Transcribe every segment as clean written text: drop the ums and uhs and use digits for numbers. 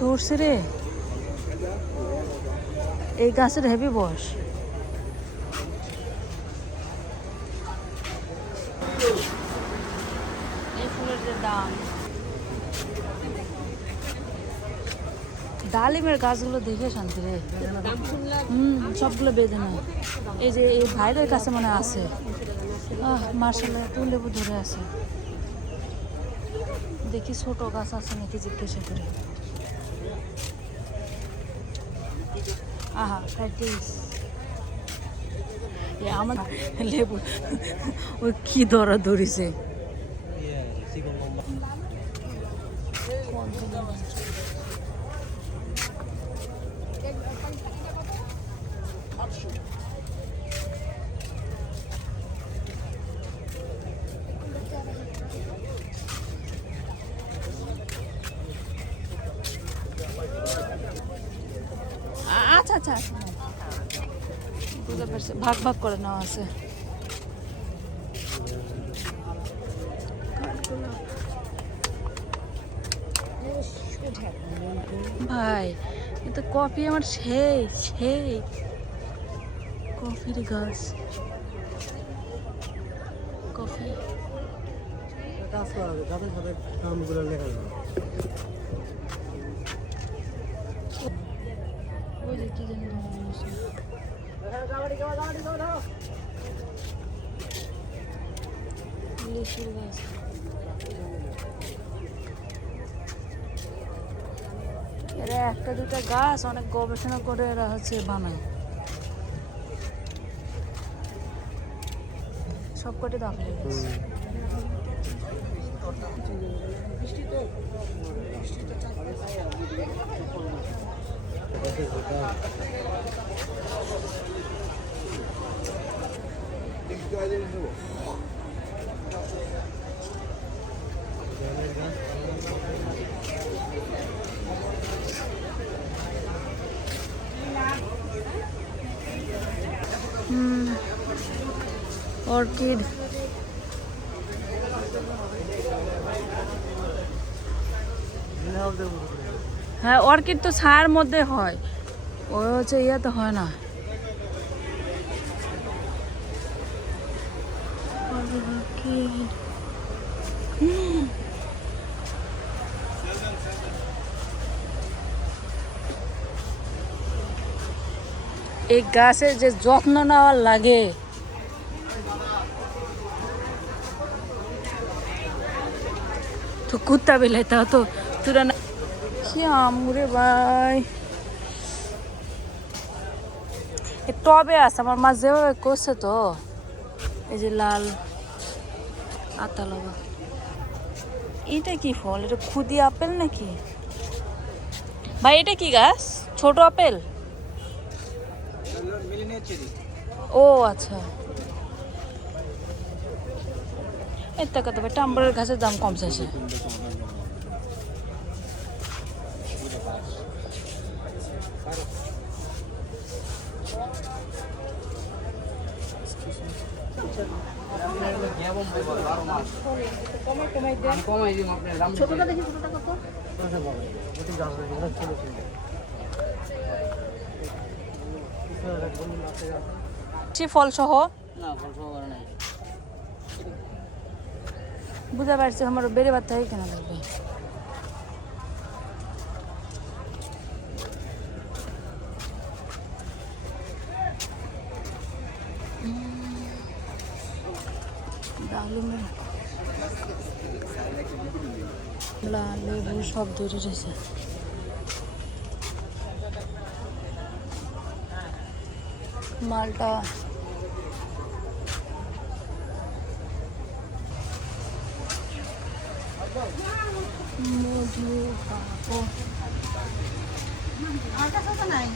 ধরছে রে, এই গাছের হেভি বয়স। এই ফুলের যে দাম, ডালিমের গাছগুলো দেখে শান্তি রে। সবগুলো বেঁধে নেয়। এই যে এই ভাইদের কাছে মনে আছে, মার্শাল্লাহ এত লেবু ধরে আছে। দেখি ছোট গাছ আছে নাকি জিজ্ঞাসা করে। আহা প্র্যাকটিস আমার লেবু ওই কি ধরা ধরিছে। আচ্ছা আচ্ছা বুঝতে পারছি, ভাগ ভাগ করে নেওয়া আছে। ভাই এটা কফি আমার সেই সেই কফির গাছ। কফি কাজ করা হবে, যাদের সাথে নামগুলো লেখা যাবে। ওই যে কি জানি লিচুর গাছ। এরা একটা দুটা গাছ অনেক গবেষণা করে এরা হচ্ছে বানায়। সব কটি দাম অর্কিড। হ্যাঁ অর্কিড তো ছায়ার মধ্যে হয়, ওই হচ্ছে ইয়াতে হয় না। এই গাছের যে যত্ন নেওয়ার লাগে, তো কুত্তা বিলাইতে হতো তোরা না। আমরে ভাই টবে আছে, আমার মা যেভাবে করছে তো। এই যে লাল আতা লগা, এটা কি ফল? এটা খুদি আপেল নাকি ভাই? এটা কি গাছ? ছোট আপেল? ও আচ্ছা, এর টাকা তো টাম্বারের গাছের দাম কম চাইছে। ফল সহ বুঝতে পারছি, আমার বেড়ে বাদ থেকে কেনা লাগবে। লেবু সব ধরে রয়েছে। মালটা মধু নাই,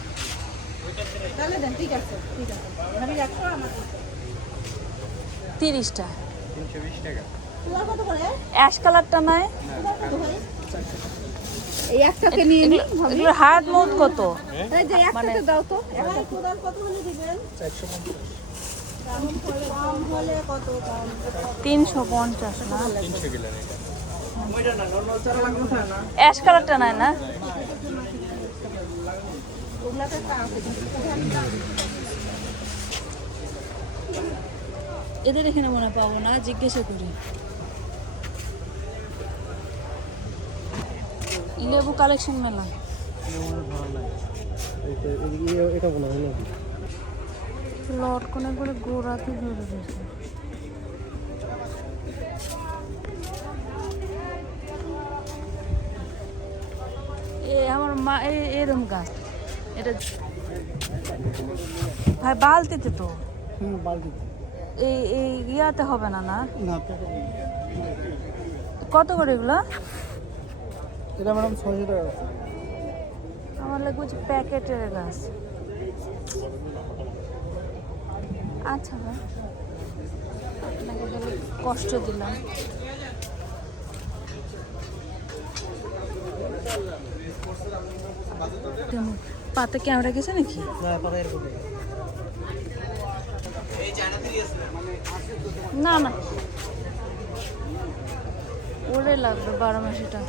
তাহলে দেন। ঠিক আছে ঠিক আছে, আমি রাখবো। আমার 30টা 320 টাকা। কত করে? অ্যাশ কালারটা নাই, এই একটাকে নিয়ে নিন। এগুলোর হাত মত কত? এই যে একটাতে দাও তো। একটা খোদার কত হলে দিবেন? 450। দাম হলে কত দাম? 350 না? 300 কিলো এটা। অ্যাশ কালারটা নাই না? এদের এখানে মনে পাবো না, জিজ্ঞাসা করি। লেবু কালেকশন মেলা। এটা বলা হয় নাকি? লটকনে করে গোড়াতে ধরে রয়েছে। আমার মা এরম গাছ, এটা ভাই বালতিতে তো, বালতিতে এই ইয়াতে হবে না? না না। কত করে এগুলো? এটা ম্যাডাম 600 টাকা। আমার লাগবে হচ্ছে প্যাকেটের গাছ। আচ্ছা ভাই, আপনাকে তাহলে কষ্ট দিলাম। পাতে ক্যামেরা গেছে নাকি? না না, ওরে লাগবে 12 মাসিটা।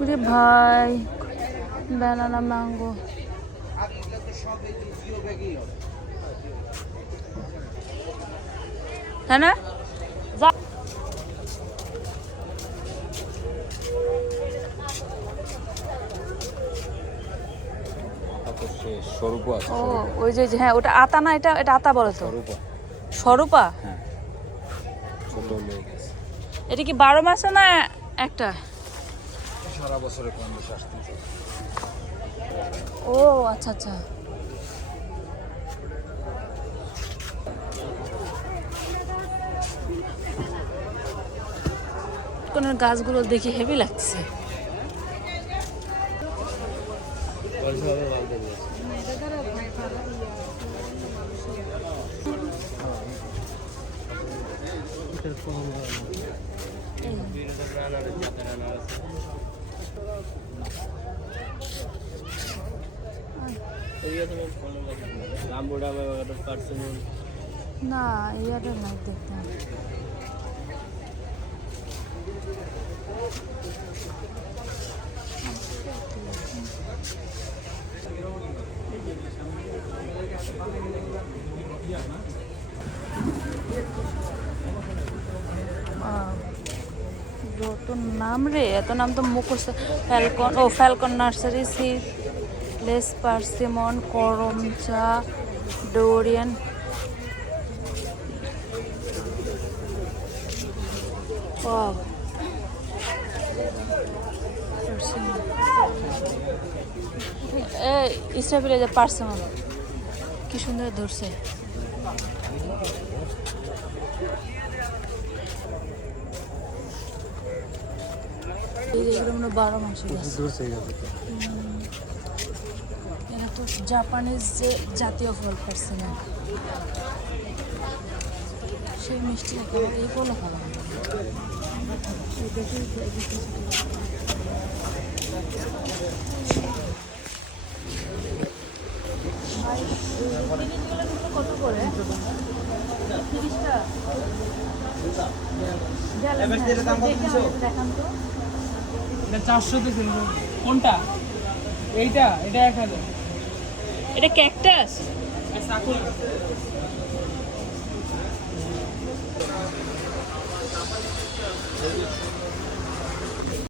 ওরে ভাই, ব্যানানা ম্যাঙ্গো। হ্যাঁ না, যা। ও ওই যে, হ্যাঁ ওটা আতা না, এটা আতা বলে তো। স্বরূপা। এটা কি 12 মাসে না একটা? সারা বছরে ও আচ্ছা আচ্ছা। কোন গাছগুলো দেখি হেভি লাগছে। না ইয়াটা নাই দেখতে। যত নাম রে, এত নাম তো মুখস্থ। ফ্যালকন নার্সারি, সিডলেস পার্সিমন, করমচা, ডোরিয়ান। স্ট্রবেরি পার্সিমন কি সুন্দর ধরছে। এগুলো 12 মাসে এরা তো জাপানিজ যে জাতীয় ফল পারছে না, সেই মিষ্টি এই ফলও খাওয়া। কত করে? 30 টাকা। দেখান তো। এটা 400 তে কোনটা? এইটা 1000। এটা ক্যাকটাস। সাকুল